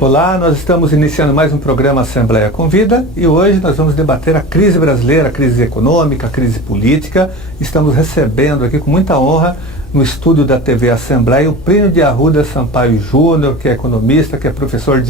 Olá, nós estamos iniciando mais um programa Assembleia Convida e hoje nós vamos debater a crise brasileira, a crise econômica, a crise política. Estamos recebendo aqui com muita honra no estúdio da TV Assembleia o Plínio de Arruda Sampaio Júnior, que é economista, que é professor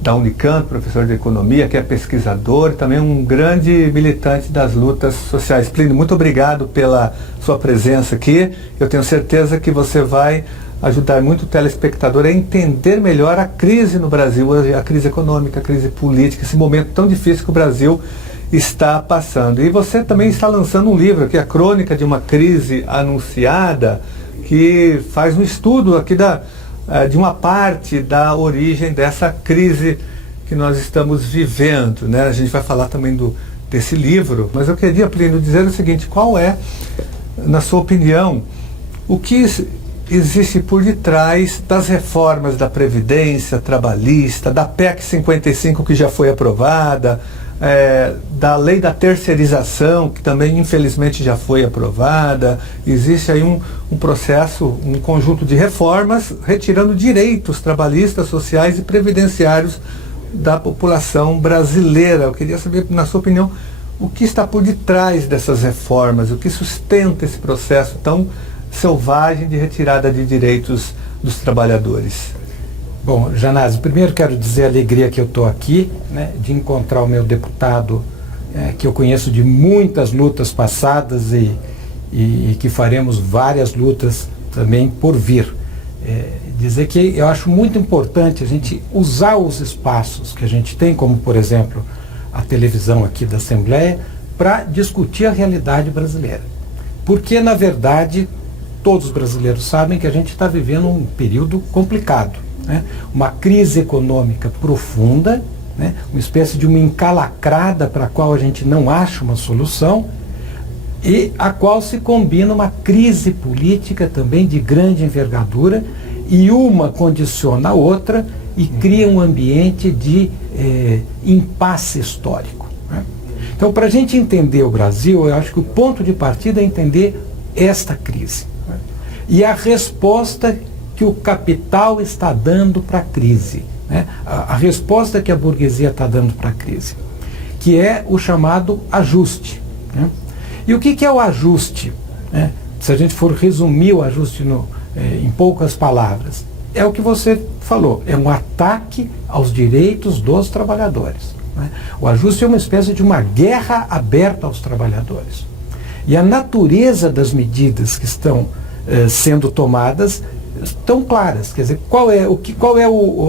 da Unicamp, professor de economia, que é pesquisador e também um grande militante das lutas sociais. Plínio, muito obrigado pela sua presença aqui. Eu tenho certeza que você vai ajudar muito o telespectador a entender melhor a crise no Brasil, a crise econômica, a crise política, esse momento tão difícil que o Brasil está passando. E você também está lançando um livro, que é a Crônica de uma Crise Anunciada, que faz um estudo aqui de uma parte da origem dessa crise que nós estamos vivendo, né? A gente vai falar também desse livro, mas eu queria, Plínio, dizer o seguinte: qual é, na sua opinião, o que existe por detrás das reformas da Previdência Trabalhista, da PEC 55 que já foi aprovada, da lei da terceirização, que também infelizmente já foi aprovada? Existe aí um processo, um conjunto de reformas retirando direitos trabalhistas, sociais e previdenciários da população brasileira. Eu queria saber, na sua opinião, o que está por detrás dessas reformas, o que sustenta esse processo tão selvagem de retirada de direitos dos trabalhadores. Bom, Janásio, primeiro quero dizer a alegria que eu estou aqui, né, de encontrar o meu deputado, que eu conheço de muitas lutas passadas e que faremos várias lutas também por vir. Dizer que eu acho muito importante a gente usar os espaços que a gente tem, como por exemplo a televisão aqui da Assembleia, para discutir a realidade brasileira. Porque, na verdade, todos os brasileiros sabem que a gente está vivendo um período complicado, né? Uma crise econômica profunda, né? Uma espécie de uma encalacrada para a qual a gente não acha uma solução e a qual se combina uma crise política também de grande envergadura, e uma condiciona a outra e cria um ambiente de impasse histórico, né? Então, para a gente entender o Brasil, eu acho que o ponto de partida é entender esta crise e a resposta que o capital está dando para a crise, né? A resposta que a burguesia está dando para a crise, que é o chamado ajuste, né? E o que é o ajuste, né? Se a gente for resumir o ajuste em poucas palavras, é o que você falou, é um ataque aos direitos dos trabalhadores, né? O ajuste é uma espécie de uma guerra aberta aos trabalhadores. E a natureza das medidas que estão sendo tomadas estão claras. Quer dizer, qual é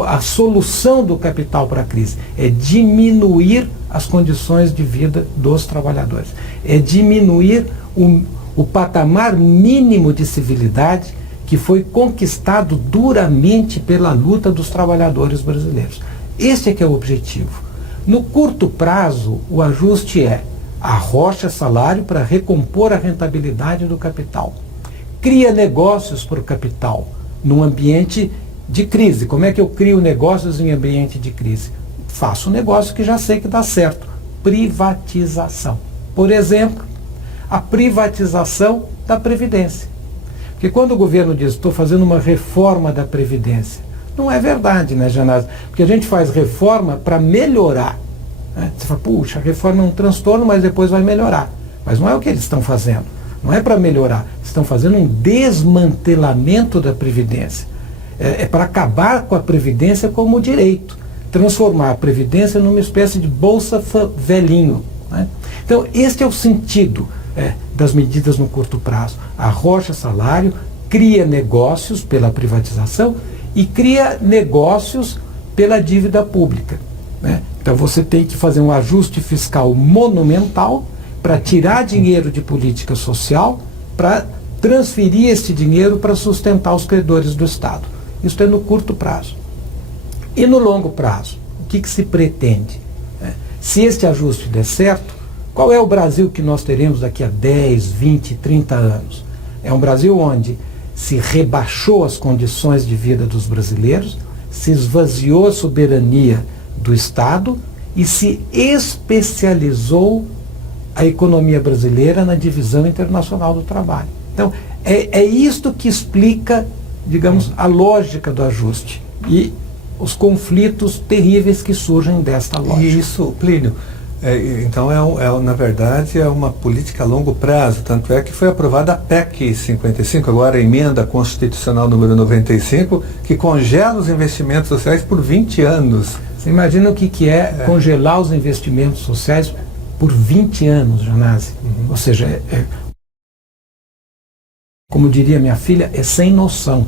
a solução do capital para a crise? É diminuir as condições de vida dos trabalhadores. É diminuir o patamar mínimo de civilidade que foi conquistado duramente pela luta dos trabalhadores brasileiros. Esse é que é o objetivo. No curto prazo, o ajuste arrocha salário para recompor a rentabilidade do capital. Cria negócios para o capital num ambiente de crise. Como é que eu crio negócios em ambiente de crise? Faço um negócio que já sei que dá certo. Privatização. Por exemplo, a privatização da Previdência. Porque quando o governo diz, estou fazendo uma reforma da Previdência, não é verdade, né, Janásio? Porque a gente faz reforma para melhorar, né? Você fala, puxa, a reforma é um transtorno, mas depois vai melhorar. Mas não é o que eles estão fazendo. Não é para melhorar. Estão fazendo um desmantelamento da Previdência. É para acabar com a Previdência como direito. Transformar a Previdência numa espécie de bolsa velhinho, né? Então, este é o sentido das medidas no curto prazo. Arrocha salário, cria negócios pela privatização e cria negócios pela dívida pública, né? Então você tem que fazer um ajuste fiscal monumental para tirar dinheiro de política social, para transferir esse dinheiro para sustentar os credores do Estado. Isso é no curto prazo. E no longo prazo, o que se pretende? Se este ajuste der certo, qual é o Brasil que nós teremos daqui a 10, 20, 30 anos? É um Brasil onde se rebaixou as condições de vida dos brasileiros, se esvaziou a soberania do Estado e se especializou a economia brasileira na divisão internacional do trabalho. Então, é isto que explica, digamos, a lógica do ajuste. E os conflitos terríveis que surgem desta lógica. E isso, Plínio, então na verdade é uma política a longo prazo, tanto é que foi aprovada a PEC 55, agora a emenda constitucional número 95, que congela os investimentos sociais por 20 anos. Você imagina o que é congelar os investimentos sociais por 20 anos, Janazzi? Ou seja, como diria minha filha, é sem noção.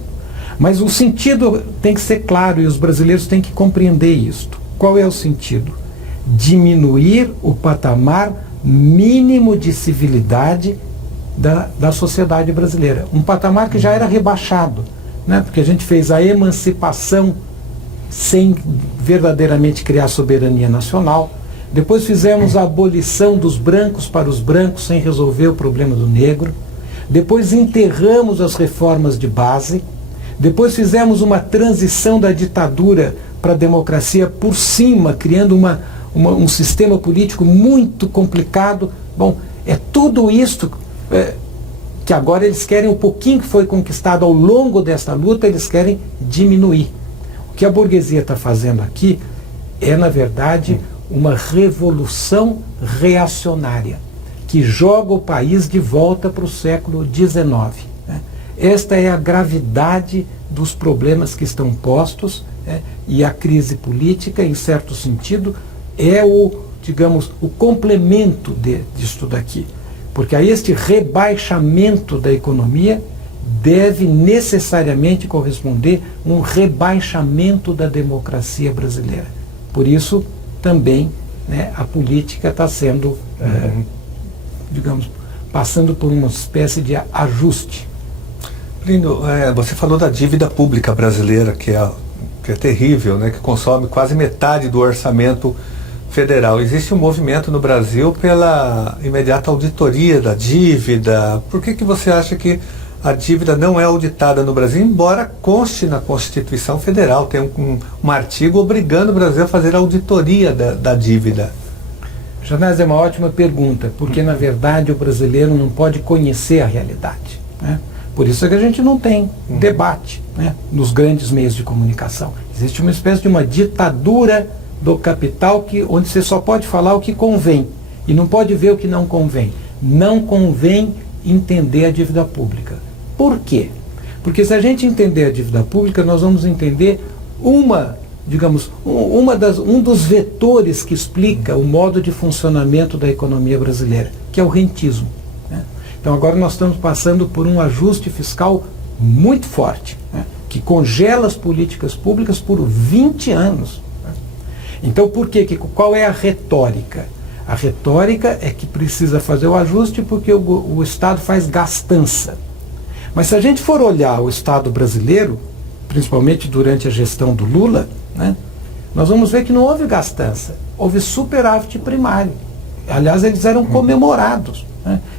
Mas o sentido tem que ser claro e os brasileiros têm que compreender isto. Qual é o sentido? Diminuir o patamar mínimo de civilidade da sociedade brasileira. Um patamar que já era rebaixado, né? Porque a gente fez a emancipação sem verdadeiramente criar soberania nacional. Depois fizemos a abolição dos brancos para os brancos sem resolver o problema do negro. Depois enterramos as reformas de base. Depois fizemos uma transição da ditadura para a democracia por cima, criando um sistema político muito complicado. Bom, é tudo isto que agora eles querem, o pouquinho que foi conquistado ao longo desta luta, eles querem diminuir. O que a burguesia está fazendo aqui é, na verdade, uma revolução reacionária, que joga o país de volta para o século XIX. Esta é a gravidade dos problemas que estão postos, e a crise política, em certo sentido, é o complemento disto daqui. Porque a este rebaixamento da economia deve necessariamente corresponder um rebaixamento da democracia brasileira. Por isso, também, a política está sendo, passando por uma espécie de ajuste. Plínio, você falou da dívida pública brasileira, que é terrível, né, que consome quase metade do orçamento federal. Existe um movimento no Brasil pela imediata auditoria da dívida. Por que você acha que a dívida não é auditada no Brasil, embora conste na Constituição Federal? Tem um artigo obrigando o Brasil a fazer a auditoria da dívida. Janazzi, é uma ótima pergunta, porque na verdade o brasileiro não pode conhecer a realidade, né? Por isso é que a gente não tem debate, né, nos grandes meios de comunicação. Existe uma espécie de uma ditadura do capital onde você só pode falar o que convém e não pode ver o que não convém. Não convém entender a dívida pública. Por quê? Porque se a gente entender a dívida pública, nós vamos entender um dos vetores que explica o modo de funcionamento da economia brasileira, que é o rentismo. Então agora nós estamos passando por um ajuste fiscal muito forte, que congela as políticas públicas por 20 anos. Então por quê? Qual é a retórica? A retórica é que precisa fazer o ajuste porque o Estado faz gastança. Mas se a gente for olhar o Estado brasileiro, principalmente durante a gestão do Lula, nós vamos ver que não houve gastança, houve superávit primário. Aliás, eles eram comemorados,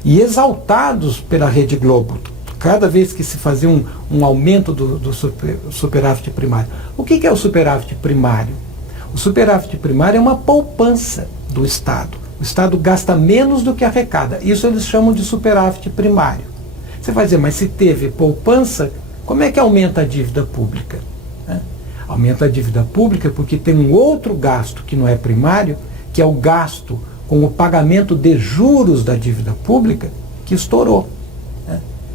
e exaltados pela Rede Globo, cada vez que se fazia um aumento do superávit primário. O que é o superávit primário? O superávit primário é uma poupança do Estado. O Estado gasta menos do que arrecada. Isso eles chamam de superávit primário. Você vai dizer, mas se teve poupança, como é que aumenta a dívida pública? Aumenta a dívida pública porque tem um outro gasto que não é primário, que é o gasto com o pagamento de juros da dívida pública, que estourou.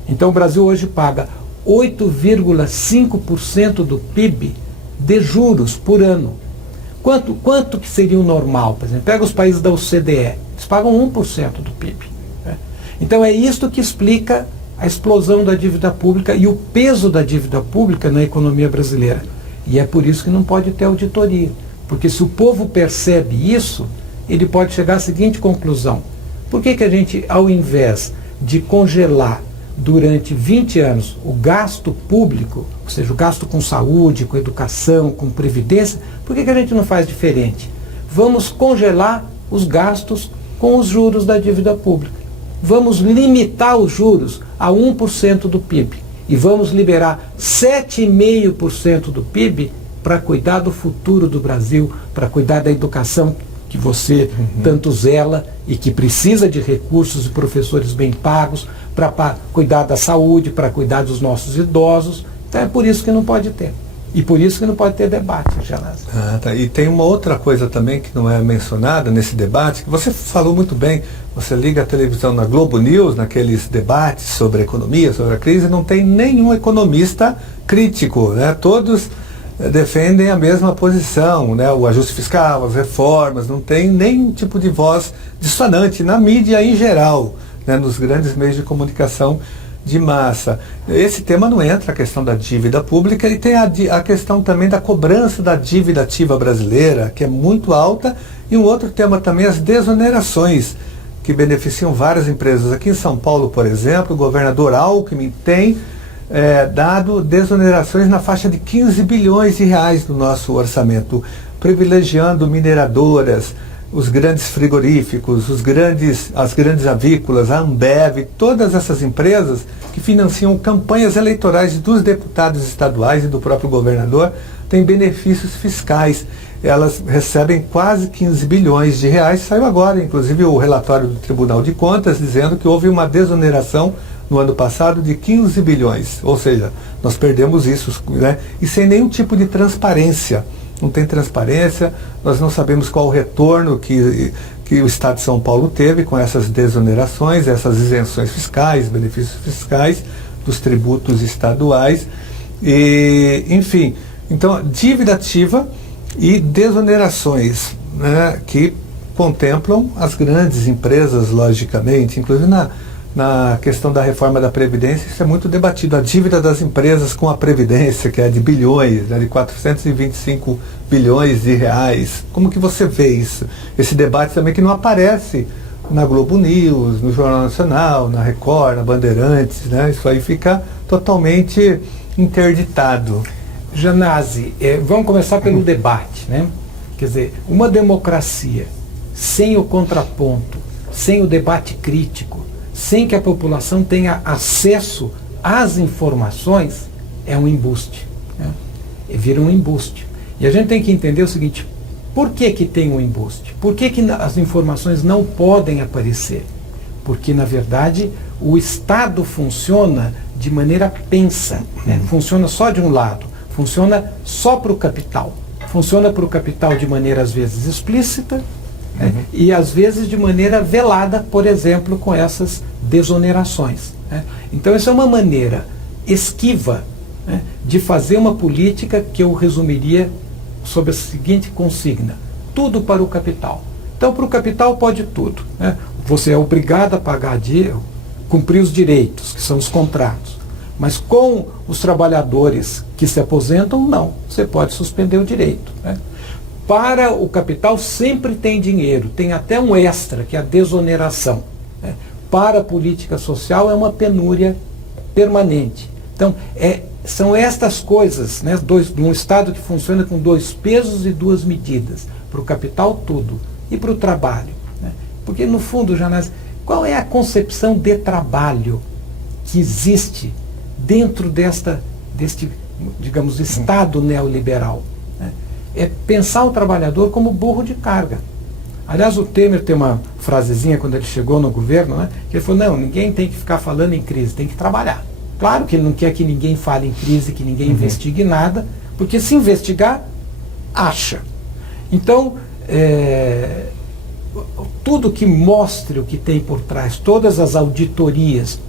Então o Brasil hoje paga 8,5% do PIB de juros por ano. Quanto que seria o normal? Por exemplo, pega os países da OCDE, eles pagam 1% do PIB. Então é isto que explica a explosão da dívida pública e o peso da dívida pública na economia brasileira. E é por isso que não pode ter auditoria. Porque se o povo percebe isso, ele pode chegar à seguinte conclusão: por que a gente, ao invés de congelar durante 20 anos o gasto público, ou seja, o gasto com saúde, com educação, com previdência, por que a gente não faz diferente? Vamos congelar os gastos com os juros da dívida pública. Vamos limitar os juros a 1% do PIB e vamos liberar 7,5% do PIB para cuidar do futuro do Brasil, para cuidar da educação que você tanto zela e que precisa de recursos e professores bem pagos, para cuidar da saúde, para cuidar dos nossos idosos. Então é por isso que não pode ter. E por isso que não pode ter debate, Janazzi. Tá. E tem uma outra coisa também que não é mencionada nesse debate, que você falou muito bem, você liga a televisão na Globo News, naqueles debates sobre a economia, sobre a crise, não tem nenhum economista crítico, né? Todos defendem a mesma posição, né? O ajuste fiscal, as reformas, não tem nenhum tipo de voz dissonante na mídia em geral, né? Nos grandes meios de comunicação de massa. Esse tema não entra, a questão da dívida pública, e tem a questão também da cobrança da dívida ativa brasileira, que é muito alta, e um outro tema também, as desonerações, que beneficiam várias empresas. Aqui em São Paulo, por exemplo, o governador Alckmin tem dado desonerações na faixa de 15 bilhões de reais no nosso orçamento, privilegiando mineradoras, os grandes frigoríficos, as grandes avícolas, a Ambev, todas essas empresas que financiam campanhas eleitorais dos deputados estaduais e do próprio governador, têm benefícios fiscais. Elas recebem quase 15 bilhões de reais. Saiu agora, inclusive, o relatório do Tribunal de Contas dizendo que houve uma desoneração no ano passado de 15 bilhões. Ou seja, nós perdemos isso, né? E sem nenhum tipo de transparência. Não tem transparência, nós não sabemos qual o retorno que o Estado de São Paulo teve com essas desonerações, essas isenções fiscais, benefícios fiscais dos tributos estaduais. E, enfim, então, dívida ativa e desonerações, né, que contemplam as grandes empresas, logicamente, inclusive na questão da reforma da Previdência, isso é muito debatido, a dívida das empresas com a Previdência, que é de bilhões, né, de 425 bilhões de reais. Como que você vê isso? Esse debate também que não aparece na Globo News, no Jornal Nacional, na Record, na Bandeirantes, né? Isso aí fica totalmente interditado. Janazzi, vamos começar pelo debate, né? Quer dizer, uma democracia sem o contraponto, sem o debate crítico, sem que a população tenha acesso às informações, é um embuste, né? Vira um embuste. E a gente tem que entender o seguinte: por que tem um embuste? Por que as informações não podem aparecer? Porque, na verdade, o Estado funciona de maneira pensa, né? Funciona só de um lado, funciona só para o capital. Funciona para o capital de maneira, às vezes, explícita, né? E às vezes de maneira velada, por exemplo, com essas desonerações, né? Então, isso é uma maneira esquiva, né, de fazer uma política que eu resumiria sob a seguinte consigna: tudo para o capital. Então, para o capital pode tudo, né? Você é obrigado a pagar cumprir os direitos, que são os contratos. Mas com os trabalhadores que se aposentam, não. Você pode suspender o direito, né? Para o capital sempre tem dinheiro, tem até um extra, que é a desoneração, né? Para a política social é uma penúria permanente. Então, são estas coisas, né, um Estado que funciona com dois pesos e duas medidas. Para o capital, tudo. E para o trabalho, né? Porque, no fundo, Janazzi, qual é a concepção de trabalho que existe dentro deste, digamos, Estado neoliberal, né? É pensar o trabalhador como burro de carga. Aliás, o Temer tem uma frasezinha quando ele chegou no governo, né, que ele falou: não, ninguém tem que ficar falando em crise, tem que trabalhar. Claro que ele não quer que ninguém fale em crise, que ninguém investigue nada, porque se investigar, acha. Então, tudo que mostre o que tem por trás, todas as auditorias,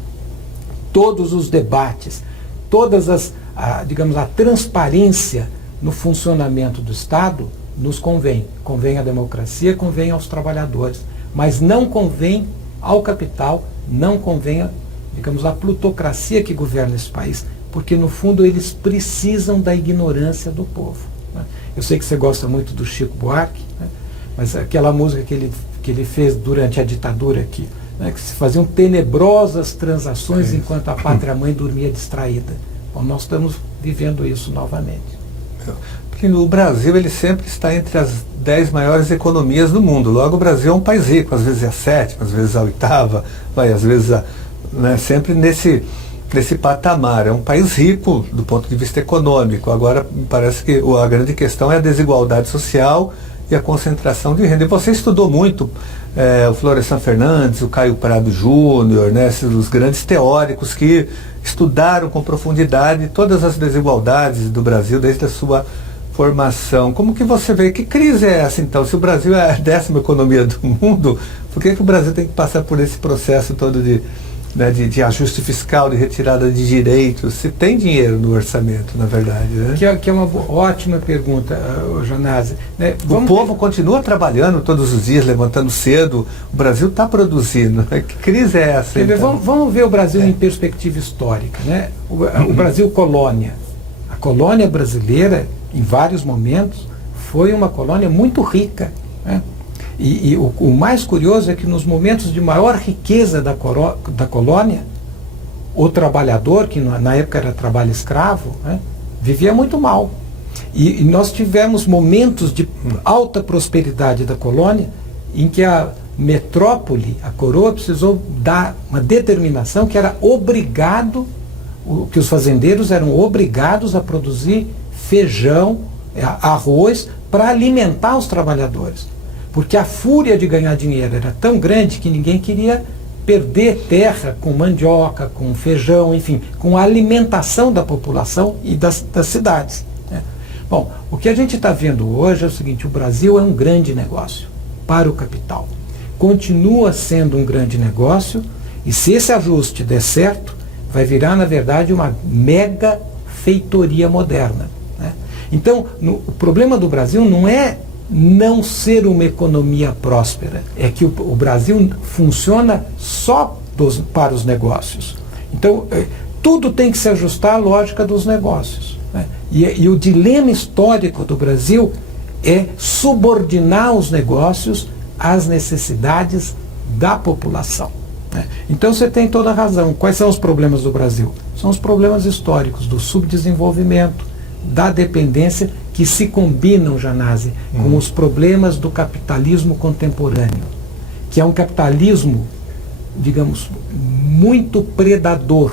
todos os debates, digamos, a transparência no funcionamento do Estado, nos convém. Convém à democracia, convém aos trabalhadores, mas não convém ao capital, não convém, digamos, à plutocracia que governa esse país, porque, no fundo, eles precisam da ignorância do povo, né? Eu sei que você gosta muito do Chico Buarque, né? Mas aquela música que ele fez durante a ditadura aqui, né, que se faziam tenebrosas transações enquanto a pátria-mãe dormia distraída. Bom, nós estamos vivendo isso novamente. Porque o Brasil, ele sempre está entre as 10 maiores economias do mundo. Logo, o Brasil é um país rico, às vezes é a 7ª, às vezes a 8ª, às vezes né, sempre nesse patamar. É um país rico do ponto de vista econômico. Agora, me parece que a grande questão é a desigualdade social e a concentração de renda. E você estudou muito o Florestan Fernandes, o Caio Prado Júnior, né, os grandes teóricos que estudaram com profundidade todas as desigualdades do Brasil desde a sua formação. Como que você vê? Que crise é essa, então? Se o Brasil é a 10ª economia do mundo, por que o Brasil tem que passar por esse processo todo de ajuste fiscal, de retirada de direitos? Se tem dinheiro no orçamento, na verdade, né? Que é uma ótima pergunta, Janazzi. Né? O povo continua trabalhando todos os dias, levantando cedo. O Brasil está produzindo. Que crise é essa? Então? Vamos ver o Brasil em perspectiva histórica, né? O Brasil colônia. A colônia brasileira, em vários momentos, foi uma colônia muito rica, né? E o mais curioso é que nos momentos de maior riqueza da colônia, o trabalhador, que na época era trabalho escravo, né, vivia muito mal. E nós tivemos momentos de alta prosperidade da colônia em que a metrópole, a coroa, precisou dar uma determinação que era obrigado, que os fazendeiros eram obrigados a produzir feijão, arroz, para alimentar os trabalhadores. Porque a fúria de ganhar dinheiro era tão grande que ninguém queria perder terra com mandioca, com feijão, enfim, com a alimentação da população e das cidades, né? Bom, o que a gente está vendo hoje é o seguinte: o Brasil é um grande negócio para o capital. Continua sendo um grande negócio, e se esse ajuste der certo, vai virar, na verdade, uma mega feitoria moderna, né? Então, o problema do Brasil não é não ser uma economia próspera, é que o Brasil funciona só para os negócios. Então, tudo tem que se ajustar à lógica dos negócios, né? E o dilema histórico do Brasil é subordinar os negócios às necessidades da população, né? Então você tem toda a razão. Quais são os problemas do Brasil? São os problemas históricos do subdesenvolvimento, da dependência, que se combinam, Janazzi, com os problemas do capitalismo contemporâneo, que é um capitalismo, digamos, muito predador,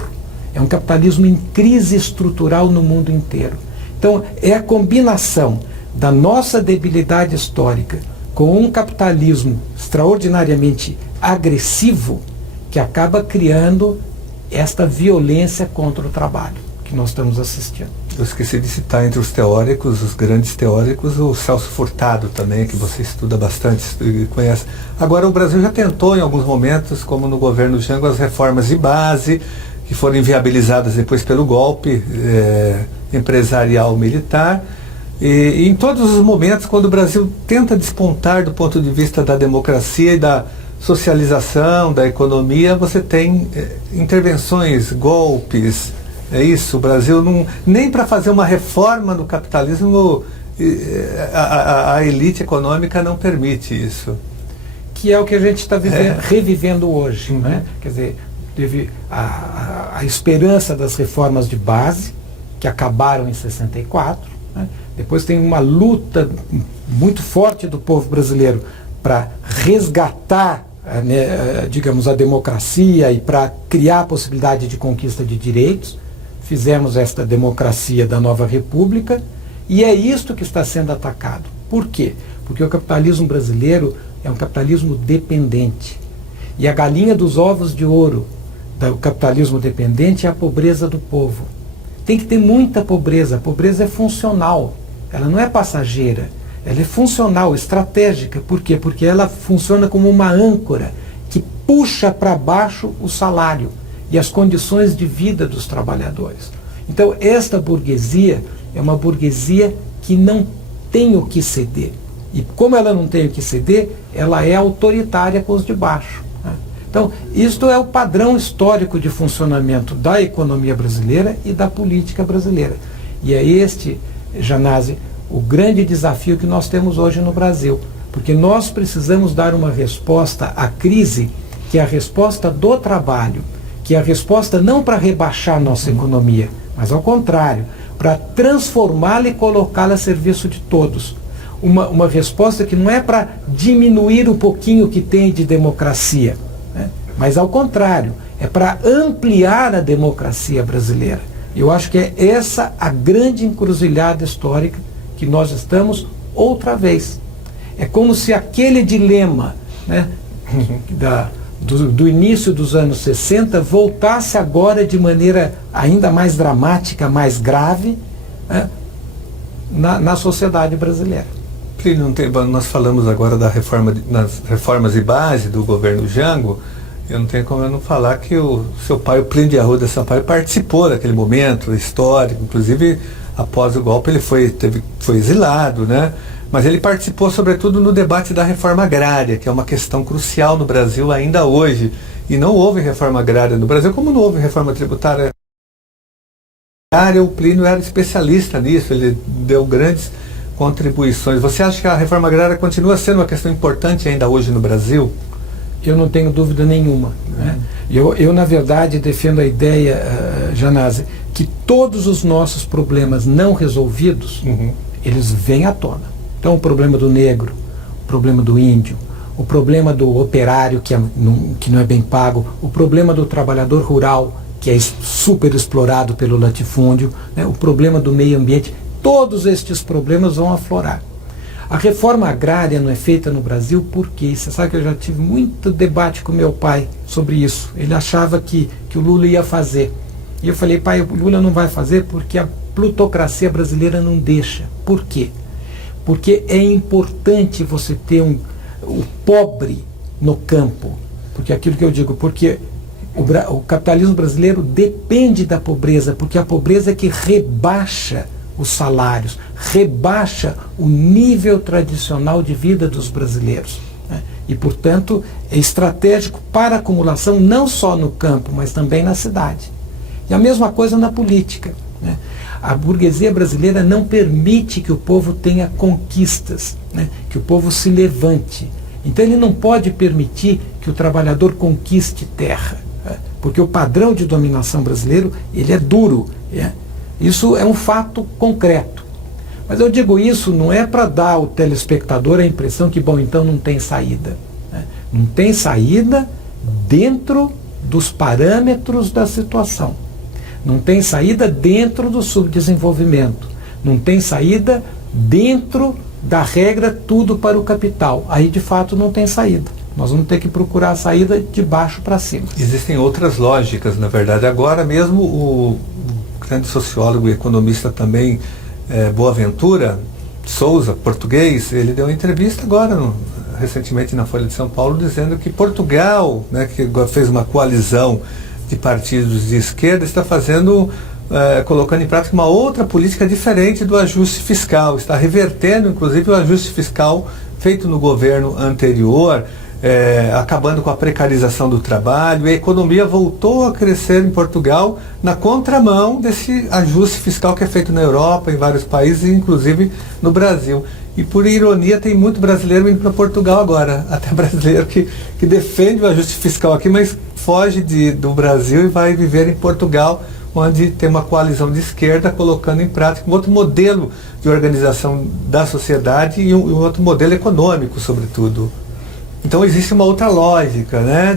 é um capitalismo em crise estrutural no mundo inteiro. Então, é a combinação da nossa debilidade histórica com um capitalismo extraordinariamente agressivo que acaba criando esta violência contra o trabalho que nós estamos assistindo. Eu esqueci de citar entre os teóricos, os grandes teóricos, o Celso Furtado também, que você estuda bastante e conhece. Agora, o Brasil já tentou em alguns momentos, como no governo Jango, as reformas de base, que foram inviabilizadas depois pelo golpe empresarial militar. E em todos os momentos, quando o Brasil tenta despontar do ponto de vista da democracia e da socialização, da economia, você tem intervenções, golpes. É isso, o Brasil não, nem para fazer uma reforma no capitalismo a elite econômica não permite isso. Que é o que a gente está revivendo hoje, né? Quer dizer, teve a esperança das reformas de base, que acabaram em 64, né? Depois tem uma luta muito forte do povo brasileiro para resgatar, digamos, a democracia e para criar a possibilidade de conquista de direitos. Fizemos esta democracia da nova república e é isto que está sendo atacado. Por quê? Porque o capitalismo brasileiro é um capitalismo dependente. E a galinha dos ovos de ouro do capitalismo dependente é a pobreza do povo. Tem que ter muita pobreza. A pobreza é funcional, ela não é passageira, ela é funcional, estratégica. Por quê? Porque ela funciona como uma âncora que puxa para baixo o salário e as condições de vida dos trabalhadores. Então, esta burguesia é uma burguesia que não tem o que ceder. E como ela não tem o que ceder, ela é autoritária com os de baixo, né? Então, isto é o padrão histórico de funcionamento da economia brasileira e da política brasileira. E é este, Janazzi, o grande desafio que nós temos hoje no Brasil. Porque nós precisamos dar uma resposta à crise, que é a resposta do trabalho, que é a resposta não para rebaixar a nossa economia, mas ao contrário, para transformá-la e colocá-la a serviço de todos. Uma resposta que não é para diminuir o pouquinho que tem de democracia, né? Mas ao contrário, é para ampliar a democracia brasileira. Eu acho que é essa a grande encruzilhada histórica que nós estamos outra vez. É como se aquele dilema, né, do início dos anos 60 voltasse agora de maneira ainda mais dramática, mais grave, né, na sociedade brasileira. Plínio, nós falamos agora nas reformas de base do governo Jango. Eu não tenho como eu não falar que o seu pai, o Plínio de Arruda Sampaio, participou daquele momento histórico. Inclusive, após o golpe, ele foi exilado, né? Mas ele participou, sobretudo, no debate da reforma agrária, que é uma questão crucial no Brasil ainda hoje. E não houve reforma agrária no Brasil, como não houve reforma tributária. O Plínio era especialista nisso, ele deu grandes contribuições. Você acha que a reforma agrária continua sendo uma questão importante ainda hoje no Brasil? Eu não tenho dúvida nenhuma. Né? Eu, na verdade, defendo a ideia, Janazzi, que todos os nossos problemas não resolvidos, eles vêm à tona. Então, o problema do negro, o problema do índio, o problema do operário que não é bem pago, o problema do trabalhador rural, que é super explorado pelo latifúndio, né? O problema do meio ambiente, todos estes problemas vão aflorar. A reforma agrária não é feita no Brasil porque, você sabe que eu já tive muito debate com meu pai sobre isso. Ele achava que o Lula ia fazer. E eu falei, pai, o Lula não vai fazer porque a plutocracia brasileira não deixa. Por quê? Porque é importante você ter o pobre no campo. Porque aquilo que eu digo, porque o capitalismo brasileiro depende da pobreza, porque a pobreza é que rebaixa os salários, rebaixa o nível tradicional de vida dos brasileiros. Né? E, portanto, é estratégico para a acumulação não só no campo, mas também na cidade. E a mesma coisa na política. Né? A burguesia brasileira não permite que o povo tenha conquistas, né? Que o povo se levante. Então ele não pode permitir que o trabalhador conquiste terra, né? Porque o padrão de dominação brasileiro ele é duro. Né? Isso é um fato concreto. Mas eu digo isso não é para dar ao telespectador a impressão que, bom, então não tem saída. Né? Não tem saída dentro dos parâmetros da situação. Não tem saída dentro do subdesenvolvimento. Não tem saída dentro da regra tudo para o capital. Aí, de fato, não tem saída. Nós vamos ter que procurar a saída de baixo para cima. Existem outras lógicas, na verdade. Agora mesmo o grande sociólogo e economista também, Boaventura Souza, português, ele deu uma entrevista agora, recentemente na Folha de São Paulo, dizendo que Portugal, né, que fez uma coalizão de partidos de esquerda, está colocando em prática uma outra política diferente do ajuste fiscal, está revertendo inclusive o ajuste fiscal feito no governo anterior, acabando com a precarização do trabalho, e a economia voltou a crescer em Portugal na contramão desse ajuste fiscal que é feito na Europa, em vários países, inclusive no Brasil. E por ironia tem muito brasileiro indo para Portugal agora, até brasileiro que defende o ajuste fiscal aqui, mas foge do Brasil e vai viver em Portugal, onde tem uma coalizão de esquerda colocando em prática um outro modelo de organização da sociedade e um outro modelo econômico, sobretudo. Então existe uma outra lógica, né,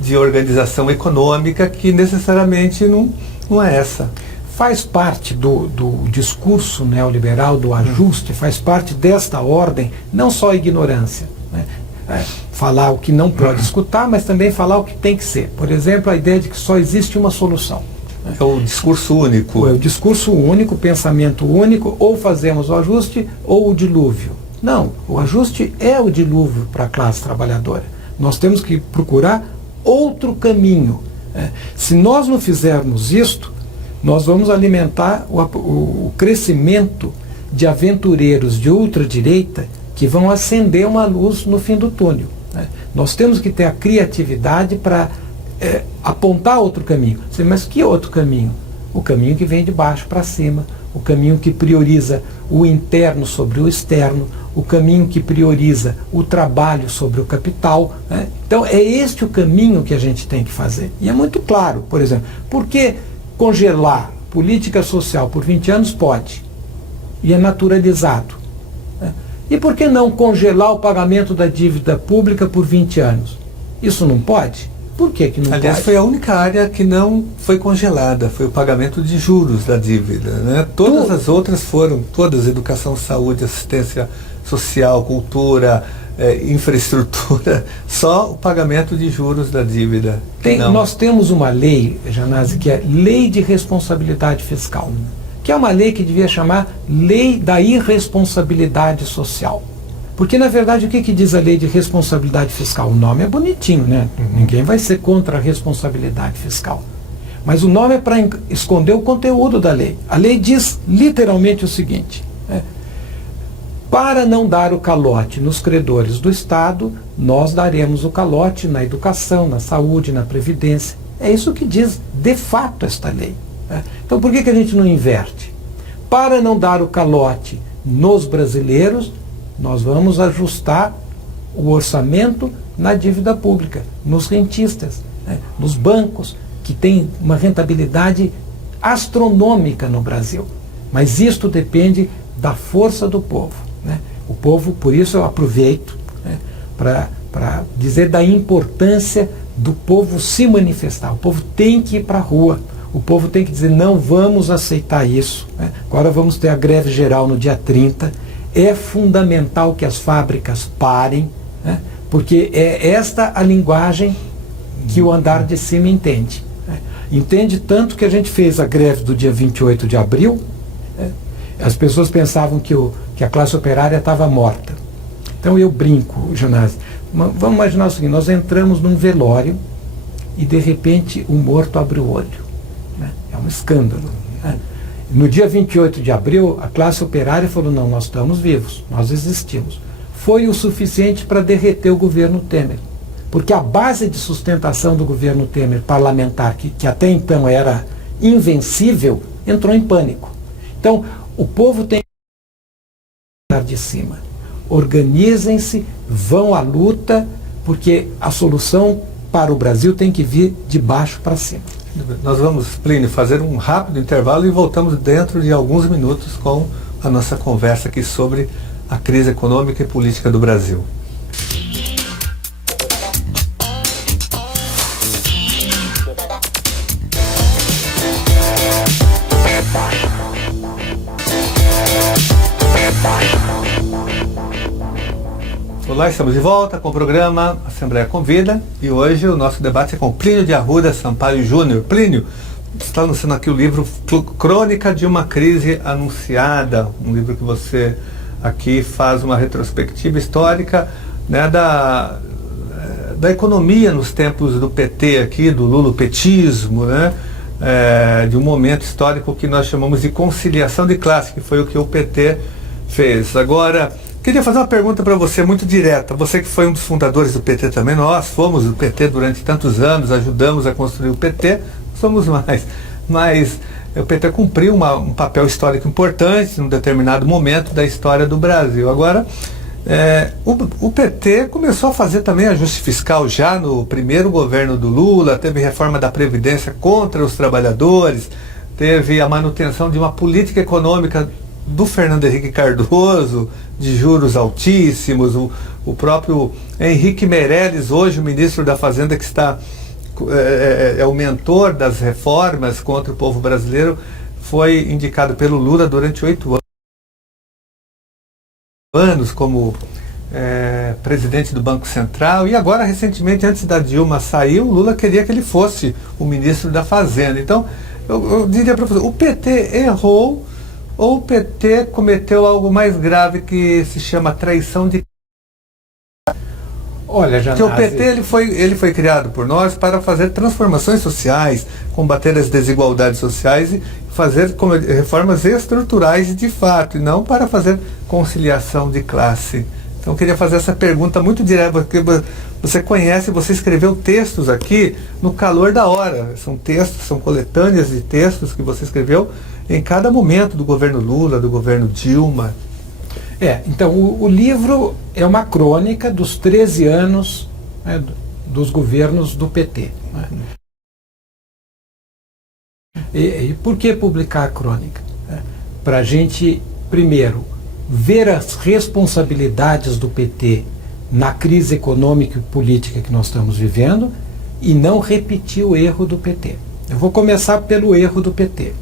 de organização econômica que necessariamente não é essa. Faz parte do discurso neoliberal, do ajuste, faz parte desta ordem, não só a ignorância. Né? Falar o que não pode escutar, mas também falar o que tem que ser. Por exemplo, a ideia de que só existe uma solução. É o discurso único. É o discurso único, o pensamento único, ou fazemos o ajuste ou o dilúvio. Não, o ajuste é o dilúvio para a classe trabalhadora. Nós temos que procurar outro caminho. Se nós não fizermos isto, nós vamos alimentar o crescimento de aventureiros de ultradireita que vão acender uma luz no fim do túnel. Né? Nós temos que ter a criatividade para apontar outro caminho. Mas que outro caminho? O caminho que vem de baixo para cima, o caminho que prioriza o interno sobre o externo, o caminho que prioriza o trabalho sobre o capital. Né? Então é este o caminho que a gente tem que fazer. E é muito claro, por exemplo, por que congelar política social por 20 anos pode? E é naturalizado. Né? E por que não congelar o pagamento da dívida pública por 20 anos? Isso não pode? Por que não pode? Aliás, foi a única área que não foi congelada, foi o pagamento de juros da dívida. Né? Todas as outras foram, educação, saúde, assistência social, cultura, infraestrutura, só o pagamento de juros da dívida. Nós temos uma lei, Janazzi, que é Lei de Responsabilidade Fiscal, que é uma lei que devia chamar Lei da Irresponsabilidade Social. Porque, na verdade, o que diz a Lei de Responsabilidade Fiscal? O nome é bonitinho, né? Ninguém vai ser contra a responsabilidade fiscal. Mas o nome é para esconder o conteúdo da lei. A lei diz literalmente o seguinte: para não dar o calote nos credores do Estado, nós daremos o calote na educação, na saúde, na previdência. É isso que diz, de fato, esta lei. Então, por que a gente não inverte? Para não dar o calote nos brasileiros, nós vamos ajustar o orçamento na dívida pública, nos rentistas, nos bancos, que tem uma rentabilidade astronômica no Brasil. Mas isto depende da força do povo. O povo, por isso eu aproveito para dizer da importância do povo se manifestar. O povo tem que ir para a rua. O povo tem que dizer: não vamos aceitar isso. Agora vamos ter a greve geral no dia 30. É fundamental que as fábricas parem, porque é esta a linguagem que o andar de cima entende. Entende tanto que a gente fez a greve do dia 28 de abril. As pessoas pensavam que a classe operária estava morta. Então eu brinco, Janazzi. Vamos imaginar o seguinte: nós entramos num velório e de repente o morto abre o olho. É um escândalo. No dia 28 de abril, a classe operária falou: não, nós estamos vivos, nós existimos. Foi o suficiente para derreter o governo Temer. Porque a base de sustentação do governo Temer parlamentar, que até então era invencível, entrou em pânico. Então, o povo tem que estar de cima. Organizem-se, vão à luta, porque a solução para o Brasil tem que vir de baixo para cima. Nós vamos, Plínio, fazer um rápido intervalo e voltamos dentro de alguns minutos com a nossa conversa aqui sobre a crise econômica e política do Brasil. Olá, estamos de volta com o programa Assembleia Convida e hoje o nosso debate é com Plínio de Arruda Sampaio Júnior. Plínio, está lançando aqui o livro Crônica de uma Crise Anunciada, um livro que você aqui faz uma retrospectiva histórica, né, da economia nos tempos do PT aqui, do lulopetismo, né, de um momento histórico que nós chamamos de conciliação de classe, que foi o que o PT fez. Agora, queria fazer uma pergunta para você muito direta. Você que foi um dos fundadores do PT também, nós fomos do PT durante tantos anos, ajudamos a construir o PT, somos mais. Mas o PT cumpriu um papel histórico importante num determinado momento da história do Brasil. Agora, o PT começou a fazer também ajuste fiscal já no primeiro governo do Lula, teve reforma da Previdência contra os trabalhadores, teve a manutenção de uma política econômica do Fernando Henrique Cardoso, de juros altíssimos, o próprio Henrique Meirelles, hoje o ministro da Fazenda, que está o mentor das reformas contra o povo brasileiro, foi indicado pelo Lula durante 8 anos como presidente do Banco Central, e agora recentemente, antes da Dilma sair, o Lula queria que ele fosse o ministro da Fazenda. Então, eu diria para você, o PT errou ou o PT cometeu algo mais grave que se chama traição de... Olha, Janazzi, porque o PT ele foi criado por nós para fazer transformações sociais, combater as desigualdades sociais e fazer reformas estruturais de fato, e não para fazer conciliação de classe. Então eu queria fazer essa pergunta muito direta, porque você conhece, você escreveu textos aqui no calor da hora. São textos, são coletâneas de textos que você escreveu em cada momento do governo Lula, do governo Dilma. Então o livro é uma crônica dos 13 anos, né, dos governos do PT. Né? E por que publicar a crônica? Para a gente, primeiro, ver as responsabilidades do PT na crise econômica e política que nós estamos vivendo e não repetir o erro do PT. Eu vou começar pelo erro do PT.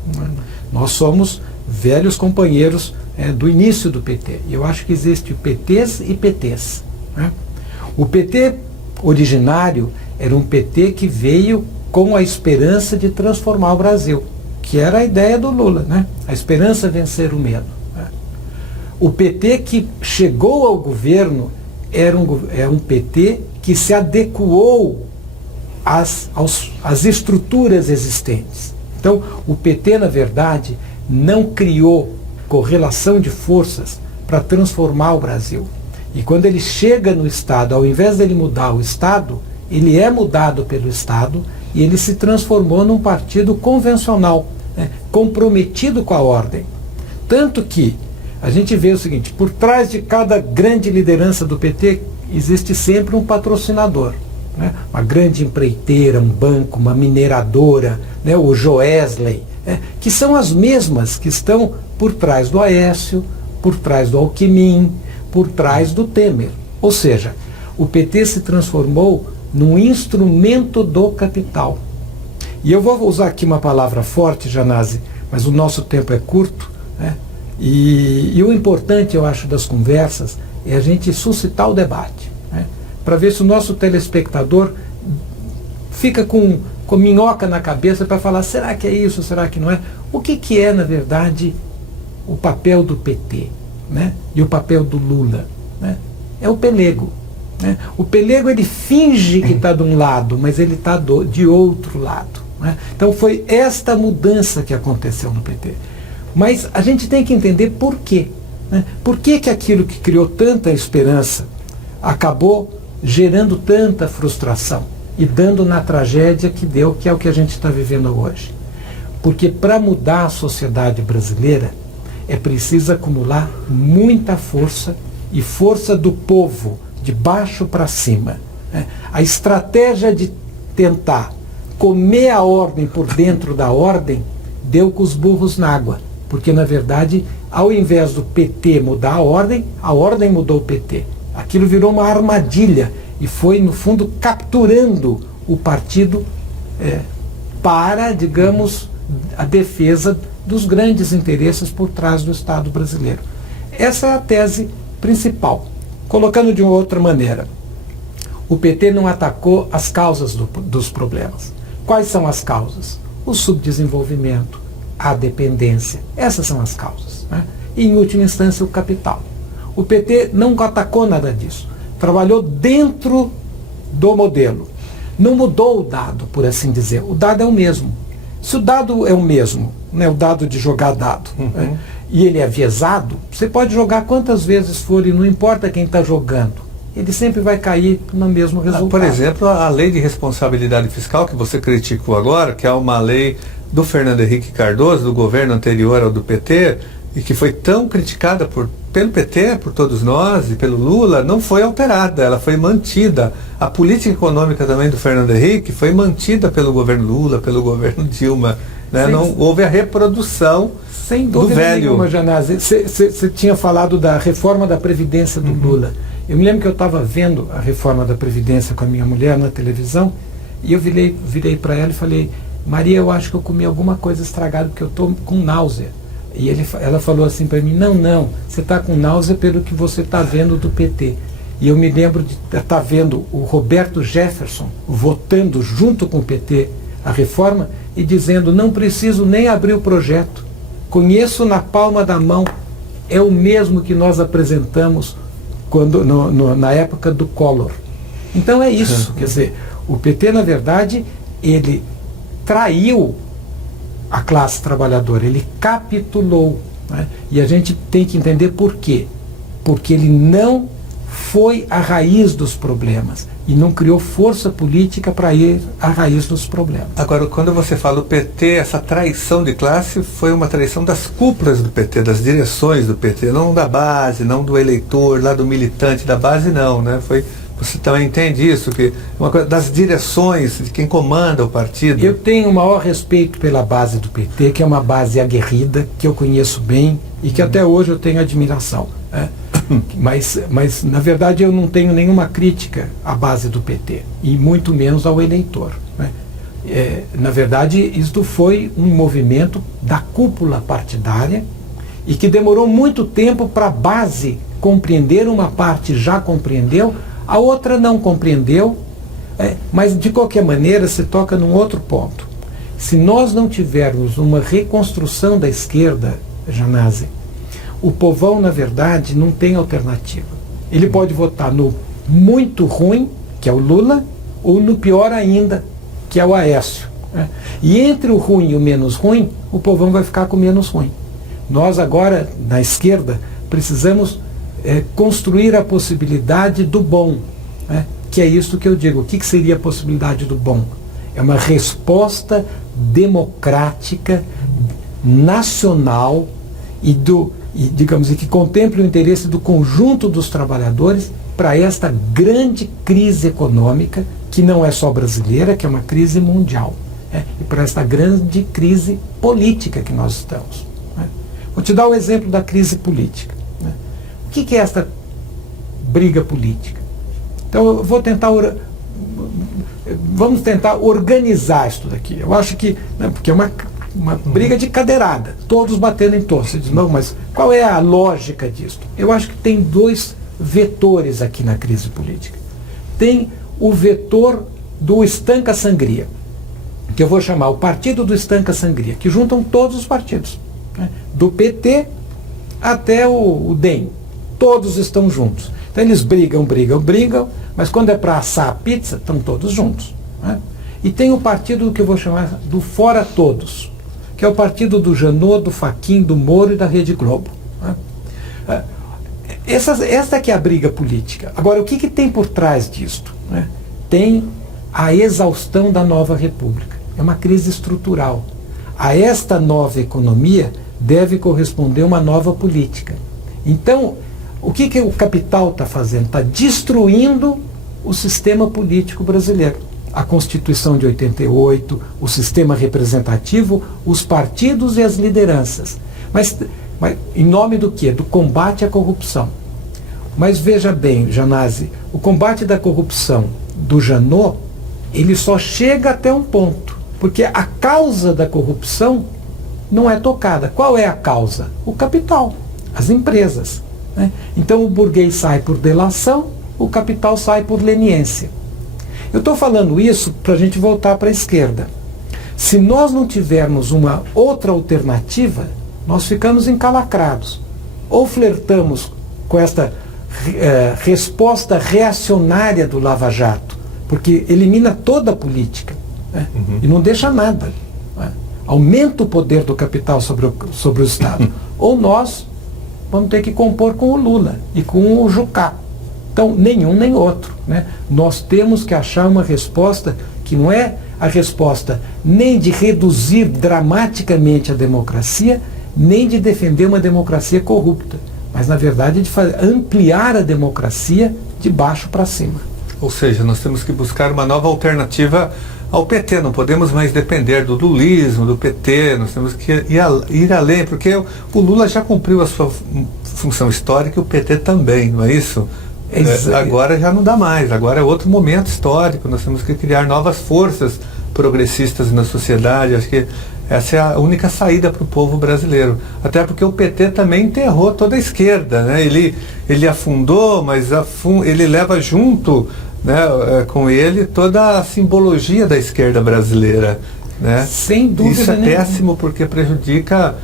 Nós somos velhos companheiros do início do PT. Eu acho que existe PTs e PTs. né? O PT originário era um PT que veio com a esperança de transformar o Brasil, que era a ideia do Lula, né? A esperança vencer o medo, né? O PT que chegou ao governo era um PT que se adequou às estruturas existentes. Então, o PT, na verdade, não criou correlação de forças para transformar o Brasil. E quando ele chega no Estado, ao invés dele mudar o Estado, ele é mudado pelo Estado e ele se transformou num partido convencional, né, comprometido com a ordem. Tanto que a gente vê o seguinte: por trás de cada grande liderança do PT existe sempre um patrocinador, né? Uma grande empreiteira, um banco, uma mineradora, né? O Joesley, né? Que são as mesmas que estão por trás do Aécio, por trás do Alckmin, por trás do Temer. Ou seja, o PT se transformou num instrumento do capital. E eu vou usar aqui uma palavra forte, Janazzi, mas o nosso tempo é curto, né? E o importante, eu acho, das conversas é a gente suscitar o debate, né? Para ver se o nosso telespectador fica com minhoca na cabeça para falar: será que é isso, será que não é? O que é, na verdade, o papel do PT, né? E o papel do Lula, né? É o pelego, né? O pelego, ele finge que está de um lado, mas ele está de outro lado, né? Então foi esta mudança que aconteceu no PT. Mas a gente tem que entender por quê, né? Por que aquilo que criou tanta esperança acabou gerando tanta frustração e dando na tragédia que deu, que é o que a gente está vivendo hoje. Porque para mudar a sociedade brasileira é preciso acumular muita força, e força do povo, de baixo para cima, né? A estratégia de tentar comer a ordem por dentro da ordem deu com os burros na água. Porque, na verdade, ao invés do PT mudar a ordem mudou o PT. Aquilo virou uma armadilha e foi, no fundo, capturando o partido para, digamos, a defesa dos grandes interesses por trás do Estado brasileiro. Essa é a tese principal. Colocando de uma outra maneira, o PT não atacou as causas dos problemas. Quais são as causas? O subdesenvolvimento, a dependência. Essas são as causas, né? E, em última instância, o capital. O PT não atacou nada disso. Trabalhou dentro do modelo. Não mudou o dado, por assim dizer. O dado é o mesmo. Se o dado é o mesmo, né, o dado de jogar dado, né, e ele é viesado, você pode jogar quantas vezes for e não importa quem está jogando. Ele sempre vai cair no mesmo resultado. Por exemplo, a lei de responsabilidade fiscal que você criticou agora, que é uma lei do Fernando Henrique Cardoso, do governo anterior ao do PT, e que foi tão criticada pelo PT, por todos nós, e pelo Lula, não foi alterada, ela foi mantida. A política econômica também do Fernando Henrique foi mantida pelo governo Lula, pelo governo Dilma, né? Não houve a reprodução sem dúvida nenhuma, Janazzi. Você tinha falado da reforma da Previdência do Lula. Eu me lembro que eu estava vendo a reforma da Previdência com a minha mulher na televisão, e eu virei para ela e falei: Maria, eu acho que eu comi alguma coisa estragada porque eu estou com náusea. E ela falou assim para mim: não, você está com náusea pelo que você está vendo do PT. E eu me lembro de estar vendo o Roberto Jefferson votando junto com o PT a reforma e dizendo: não preciso nem abrir o projeto, conheço na palma da mão, é o mesmo que nós apresentamos na época do Collor. Então é isso, quer dizer, o PT, na verdade, ele traiu a classe trabalhadora, ele capitulou, né? E a gente tem que entender por quê. Porque ele não foi à raiz dos problemas e não criou força política para ir à raiz dos problemas. Agora, quando você fala do PT, essa traição de classe foi uma traição das cúpulas do PT, das direções do PT, não da base, não do eleitor, lá do militante da base, não, né? Você também entende isso, que uma coisa das direções, de quem comanda o partido? Eu tenho o maior respeito pela base do PT, que é uma base aguerrida, que eu conheço bem e que até hoje eu tenho admiração, né? Mas, na verdade, eu não tenho nenhuma crítica à base do PT, e muito menos ao eleitor, né? Na verdade, isto foi um movimento da cúpula partidária e que demorou muito tempo para a base compreender, uma parte já compreendeu, a outra não compreendeu, mas de qualquer maneira se toca num outro ponto. Se nós não tivermos uma reconstrução da esquerda, Janazzi, o povão, na verdade, não tem alternativa. Ele pode votar no muito ruim, que é o Lula, ou no pior ainda, que é o Aécio. E entre o ruim e o menos ruim, o povão vai ficar com o menos ruim. Nós agora, na esquerda, precisamos construir a possibilidade do bom, que é isso que eu digo. O que seria a possibilidade do bom? É uma resposta democrática, nacional digamos, que contemple o interesse do conjunto dos trabalhadores para esta grande crise econômica, que não é só brasileira, que é uma crise mundial, e para esta grande crise política que nós estamos. Vou te dar o exemplo da crise política. O que é esta briga política? Então eu vou tentar vamos tentar organizar isso daqui. Eu acho que, porque é uma briga de cadeirada, todos batendo em todos. Você diz, não, mas qual é a lógica disso? Eu acho que tem dois vetores aqui na crise política. Tem o vetor do estanca-sangria, que eu vou chamar o partido do estanca-sangria, que juntam todos os partidos, do PT até o DEM. Todos estão juntos. Então eles brigam, mas quando é para assar a pizza, estão todos juntos. E tem o partido que eu vou chamar do Fora Todos, que é o partido do Janot, do Fachin, do Moro e da Rede Globo. Essa que é a briga política. Agora, o que tem por trás disto? Tem a exaustão da nova república. É uma crise estrutural. A esta nova economia deve corresponder uma nova política. Então, o que o capital está fazendo? Está destruindo o sistema político brasileiro. A Constituição de 88, o sistema representativo, os partidos e as lideranças. Mas em nome do quê? Do combate à corrupção. Mas veja bem, Janazzi, o combate da corrupção do Janot, ele só chega até um ponto. Porque a causa da corrupção não é tocada. Qual é a causa? O capital, as empresas. Então o burguês sai por delação, o capital sai por leniência. Eu estou falando isso para a gente voltar para a esquerda. Se nós não tivermos uma outra alternativa, nós ficamos encalacrados. Ou flertamos com esta resposta reacionária do Lava Jato, porque elimina toda a política, e não deixa nada. Aumenta o poder do capital sobre o Estado. Ou nós vamos ter que compor com o Lula e com o Jucá. Então, nenhum nem outro. Nós temos que achar uma resposta que não é a resposta nem de reduzir dramaticamente a democracia, nem de defender uma democracia corrupta, mas, na verdade, de ampliar a democracia de baixo para cima. Ou seja, nós temos que buscar uma nova alternativa ao PT, não podemos mais depender do lulismo, do PT, nós temos que ir além, porque o Lula já cumpriu a sua função histórica e o PT também, não é isso? Agora já não dá mais, agora é outro momento histórico, nós temos que criar novas forças progressistas na sociedade. Acho que essa é a única saída para o povo brasileiro, até porque o PT também enterrou toda a esquerda, ele afundou, mas ele leva junto, com ele toda a simbologia da esquerda brasileira, Sem dúvida isso é nenhuma. péssimo porque prejudica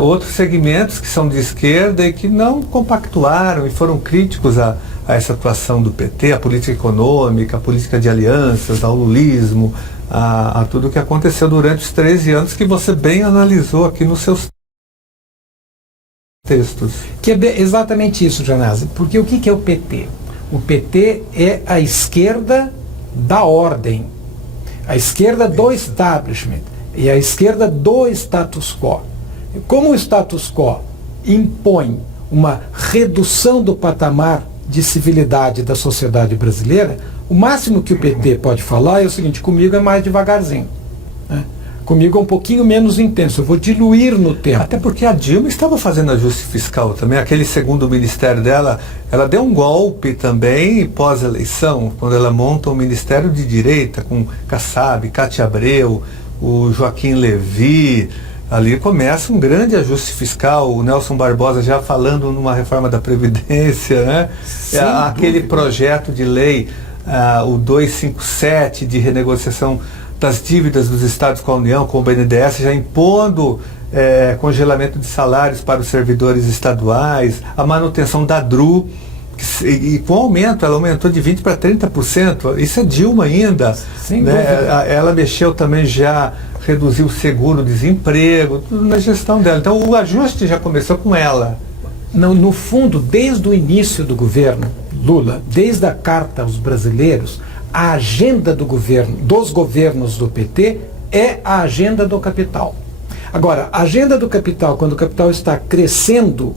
outros segmentos que são de esquerda e que não compactuaram e foram críticos a essa atuação do PT, a política econômica, a política de alianças, ao lulismo, a tudo o que aconteceu durante os 13 anos que você bem analisou aqui nos seus textos. Que é exatamente isso, Janazzi, porque o que é o PT? O PT é a esquerda da ordem, a esquerda do establishment e a esquerda do status quo. Como o status quo impõe uma redução do patamar de civilidade da sociedade brasileira, o máximo que o PT pode falar é o seguinte: comigo é mais devagarzinho, comigo é um pouquinho menos intenso, eu vou diluir no tempo. Até porque a Dilma estava fazendo ajuste fiscal também, aquele segundo ministério dela, ela deu um golpe também pós-eleição, quando ela monta um ministério de direita com Kassab, Cátia Abreu, o Joaquim Levy, Ali começa um grande ajuste fiscal, o Nelson Barbosa já falando numa reforma da Previdência, né? Aquele projeto de lei, o 257, de renegociação das dívidas dos estados com a União, com o BNDES, já impondo congelamento de salários para os servidores estaduais, a manutenção da DRU, e com aumento, ela aumentou de 20% para 30%, isso é Dilma ainda, né? Ela mexeu também, já reduziu o seguro-desemprego, tudo na gestão dela. Então o ajuste já começou com ela. No fundo, desde o início do governo Lula, desde a Carta aos Brasileiros, a agenda do governo, dos governos do PT, é a agenda do capital. Agora, a agenda do capital, quando o capital está crescendo,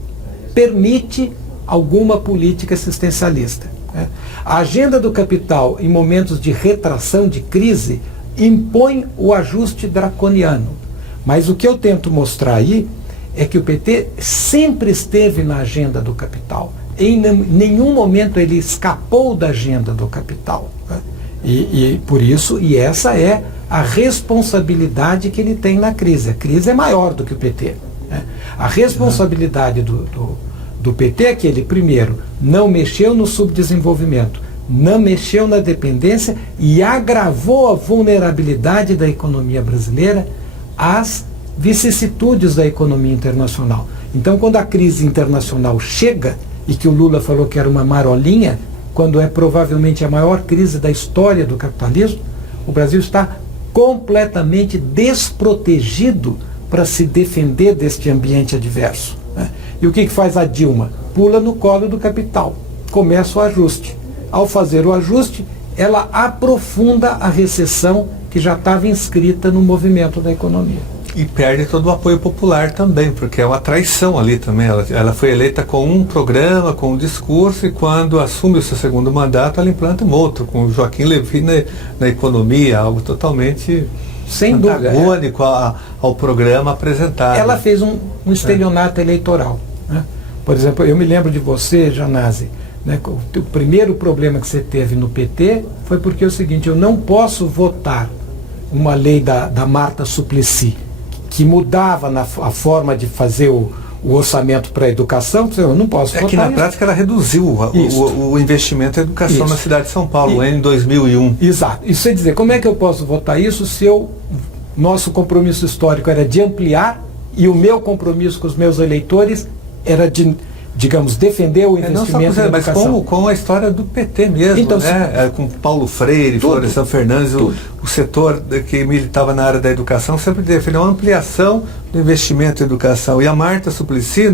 permite alguma política assistencialista, né? A agenda do capital, em momentos de retração, de crise, impõe o ajuste draconiano. Mas o que eu tento mostrar aí é que o PT sempre esteve na agenda do capital. Em nenhum momento ele escapou da agenda do capital, né? E por isso, e essa é a responsabilidade que ele tem na crise. A crise é maior do que o PT, né? A responsabilidade do PT é que ele, primeiro, não mexeu no subdesenvolvimento, não mexeu na dependência e agravou a vulnerabilidade da economia brasileira às vicissitudes da economia internacional. Então, quando a crise internacional chega, e que o Lula falou que era uma marolinha, quando é provavelmente a maior crise da história do capitalismo, o Brasil está completamente desprotegido para se defender deste ambiente adverso, né? E o que faz a Dilma? Pula no colo do capital, começa o ajuste. Ao fazer o ajuste, ela aprofunda a recessão que já estava inscrita no movimento da economia. E perde todo o apoio popular também, porque é uma traição ali também. Ela foi eleita com um programa, com um discurso, e quando assume o seu segundo mandato, ela implanta um outro, com o Joaquim Levy na economia, algo totalmente antagônico ao programa apresentado. Ela fez um estelionato eleitoral, né? Por exemplo, eu me lembro de você, Janazzi, né? O primeiro problema que você teve no PT foi porque é o seguinte: eu não posso votar uma lei da Marta Suplicy, que mudava a forma de fazer o orçamento para a educação. Eu não posso votar. É que na prática ela reduziu o investimento em educação na cidade de São Paulo em 2001. Exato. Isso quer dizer, como é que eu posso votar isso se nosso compromisso histórico era de ampliar e o meu compromisso com os meus eleitores era de, digamos, defender o investimento na educação. Mas com a história do PT mesmo, então, né? Com Paulo Freire, Florestan Fernandes, o setor que militava na área da educação sempre defendeu uma ampliação do investimento em educação. E a Marta Suplicy,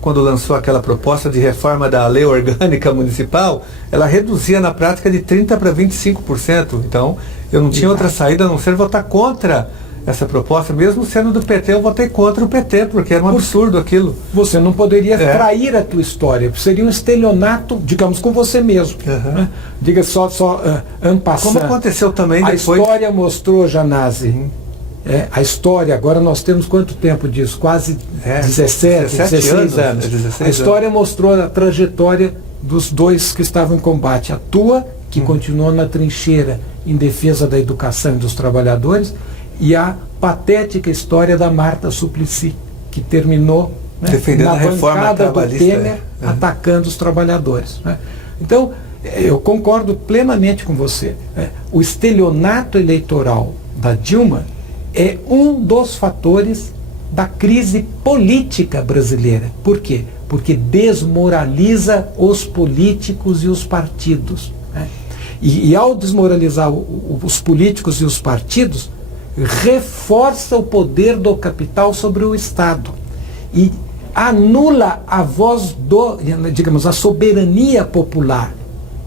quando lançou aquela proposta de reforma da lei orgânica municipal, ela reduzia na prática de 30% para 25%. Então, eu não tinha outra saída a não ser votar contra essa proposta. Mesmo sendo do PT, eu votei contra o PT, porque era um absurdo aquilo. Você não poderia trair a tua história, seria um estelionato, digamos, com você mesmo, né? Diga só en passant. Como aconteceu também depois. A história mostrou, Janazzi, a história, agora nós temos quanto tempo disso? Quase 16 anos. A história mostrou a trajetória dos dois que estavam em combate. A tua, que continuou na trincheira em defesa da educação e dos trabalhadores, e a patética história da Marta Suplicy, que terminou, né, defendendo na a reforma bancada do trabalhista, Temer, atacando os trabalhadores, né? Então, eu concordo plenamente com você, né? O estelionato eleitoral da Dilma é um dos fatores da crise política brasileira. Por quê? Porque desmoraliza os políticos e os partidos, né? E ao desmoralizar os políticos e os partidos, reforça o poder do capital sobre o Estado e anula a voz digamos, a soberania popular,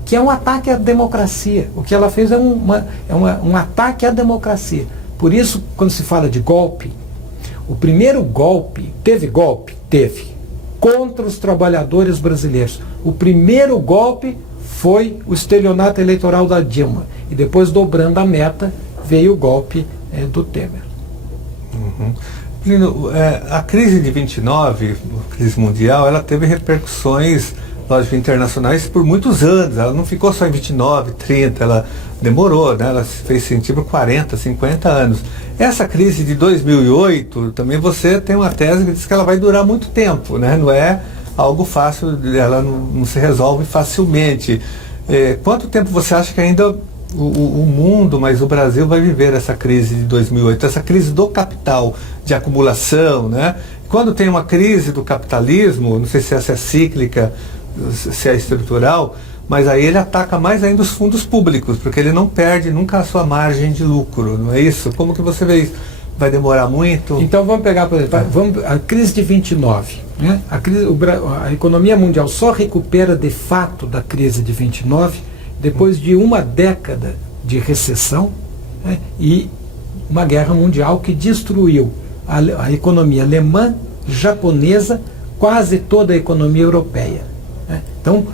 que é um ataque à democracia. O que ela fez é um ataque à democracia. Por isso, quando se fala de golpe, o primeiro golpe, teve contra os trabalhadores brasileiros. O primeiro golpe foi o estelionato eleitoral da Dilma, e depois, dobrando a meta, veio o golpe do Temer. Plínio, a crise de 29, a crise mundial, ela teve repercussões lógico, internacionais por muitos anos. Ela não ficou só em 29, 30, ela demorou, né? Ela fez sentido por 40, 50 anos. Essa crise de 2008, também você tem uma tese que diz que ela vai durar muito tempo, né? Não é algo fácil, ela não se resolve facilmente. Quanto tempo você acha que ainda o mundo, mas o Brasil vai viver essa crise de 2008, essa crise do capital, de acumulação, né? Quando tem uma crise do capitalismo, não sei se essa é cíclica, se é estrutural, mas aí ele ataca mais ainda os fundos públicos, porque ele não perde nunca a sua margem de lucro, não é isso? Como que você vê isso? Vai demorar muito? Então vamos pegar, por exemplo, a crise de 29. Né? A economia mundial só recupera de fato da crise de 29 depois de uma década de recessão, né? E uma guerra mundial que destruiu a economia alemã, japonesa, quase toda a economia europeia. Né? Então,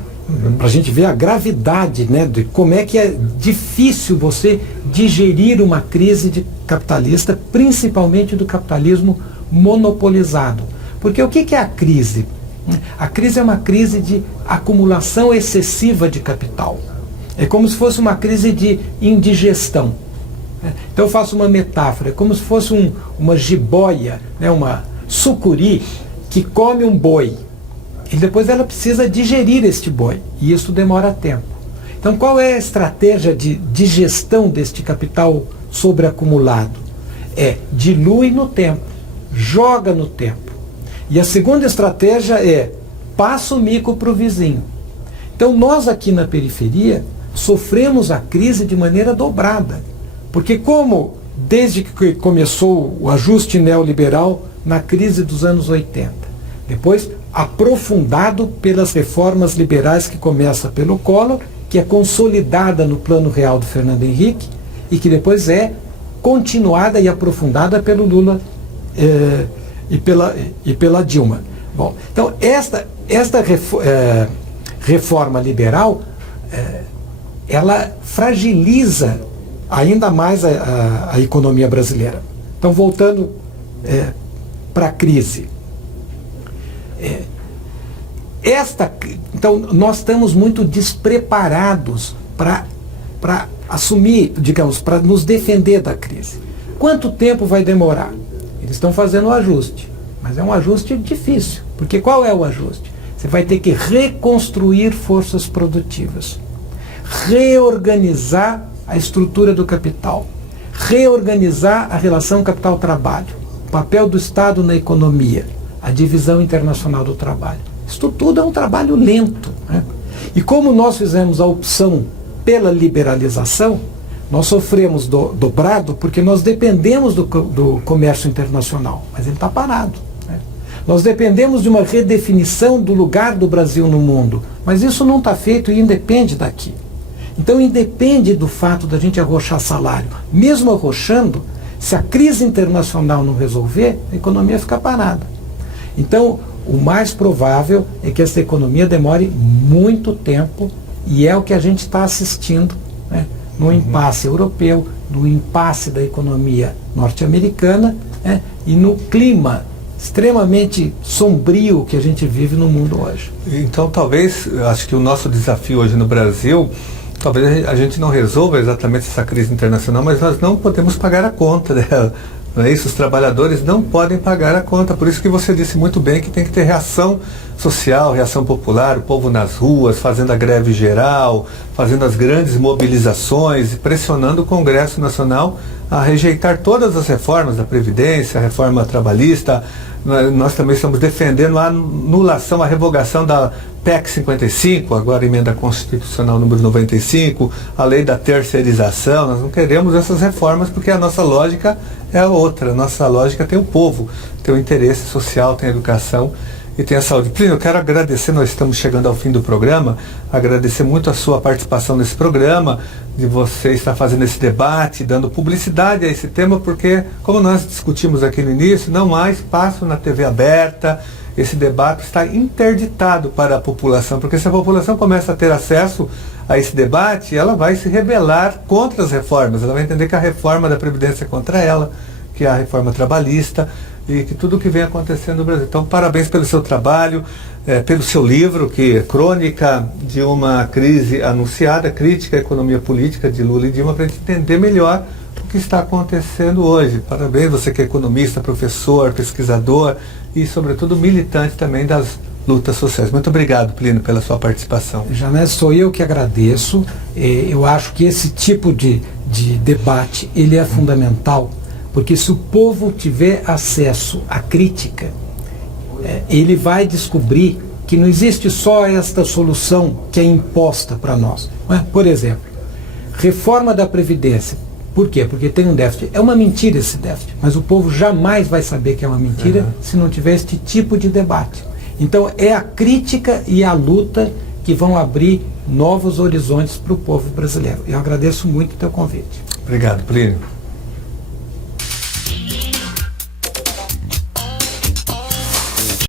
para a gente ver a gravidade, né, de como é que é difícil você digerir uma crise capitalista, principalmente do capitalismo monopolizado. Porque o que é a crise? A crise é uma crise de acumulação excessiva de capital. É como se fosse uma crise de indigestão. Então eu faço uma metáfora, é como se fosse uma jiboia, né, uma sucuri que come um boi. E depois ela precisa digerir este boi. E isso demora tempo. Então qual é a estratégia de digestão deste capital sobreacumulado? Dilui no tempo, joga no tempo. E a segunda estratégia passa o mico para o vizinho. Então nós aqui na periferia sofremos a crise de maneira dobrada. Porque desde que começou o ajuste neoliberal na crise dos anos 80, depois aprofundado pelas reformas liberais que começa pelo Collor, que é consolidada no Plano Real do Fernando Henrique e que depois é continuada e aprofundada pelo Lula e pela Dilma. Bom, então esta reforma liberal ela fragiliza ainda mais a economia brasileira. Então, voltando para a crise. Então, nós estamos muito despreparados para assumir, digamos, para nos defender da crise. Quanto tempo vai demorar? Eles estão fazendo o ajuste, mas é um ajuste difícil, porque qual é o ajuste? Você vai ter que reconstruir forças produtivas, reorganizar a estrutura do capital, reorganizar a relação capital-trabalho, o papel do Estado na economia, a divisão internacional do trabalho. Isso tudo é um trabalho lento. Né? E como nós fizemos a opção pela liberalização, nós sofremos dobrado porque nós dependemos do comércio internacional, mas ele está parado. Né? Nós dependemos de uma redefinição do lugar do Brasil no mundo, mas isso não está feito e independe daqui. Então, independe do fato da gente arrochar salário. Mesmo arrochando, se a crise internacional não resolver, a economia fica parada. Então, o mais provável é que essa economia demore muito tempo e é o que a gente está assistindo, né, no impasse europeu, no impasse da economia norte-americana, né, e no clima extremamente sombrio que a gente vive no mundo hoje. Então, talvez, acho que o nosso desafio hoje no Brasil, talvez a gente não resolva exatamente essa crise internacional, mas nós não podemos pagar a conta dela. Não é isso? Os trabalhadores não podem pagar a conta. Por isso que você disse muito bem que tem que ter reação social, reação popular, o povo nas ruas, fazendo a greve geral, fazendo as grandes mobilizações, pressionando o Congresso Nacional a rejeitar todas as reformas da Previdência, a reforma trabalhista. Nós também estamos defendendo a anulação, a revogação da PEC 55, agora a emenda constitucional número 95, a lei da terceirização. Nós não queremos essas reformas porque a nossa lógica é outra. A nossa lógica tem o povo, tem o interesse social, tem a educação e tem a saúde. Plínio, eu quero agradecer, nós estamos chegando ao fim do programa, agradecer muito a sua participação nesse programa, de você estar fazendo esse debate, dando publicidade a esse tema, porque, como nós discutimos aqui no início, não há espaço na TV aberta. Esse debate está interditado para a população, porque se a população começa a ter acesso a esse debate, ela vai se rebelar contra as reformas, ela vai entender que a reforma da Previdência é contra ela, que é a reforma trabalhista. e que tudo que vem acontecendo no Brasil. Então, parabéns pelo seu trabalho, pelo seu livro, que é Crônica de uma Crise Anunciada, Crítica à Economia Política de Lula e Dilma, para a gente entender melhor o que está acontecendo hoje. Parabéns, você que é economista, professor, pesquisador e, sobretudo, militante também das lutas sociais. Muito obrigado, Plínio, pela sua participação. Janés, sou eu que agradeço. Eu acho que esse tipo de debate ele é fundamental, porque se o povo tiver acesso à crítica, ele vai descobrir que não existe só esta solução que é imposta para nós. Por exemplo, reforma da Previdência. Por quê? Porque tem um déficit. É uma mentira esse déficit, mas o povo jamais vai saber que é uma mentira se não tiver este tipo de debate. Então é a crítica e a luta que vão abrir novos horizontes para o povo brasileiro. Eu agradeço muito o teu convite. Obrigado, Plínio.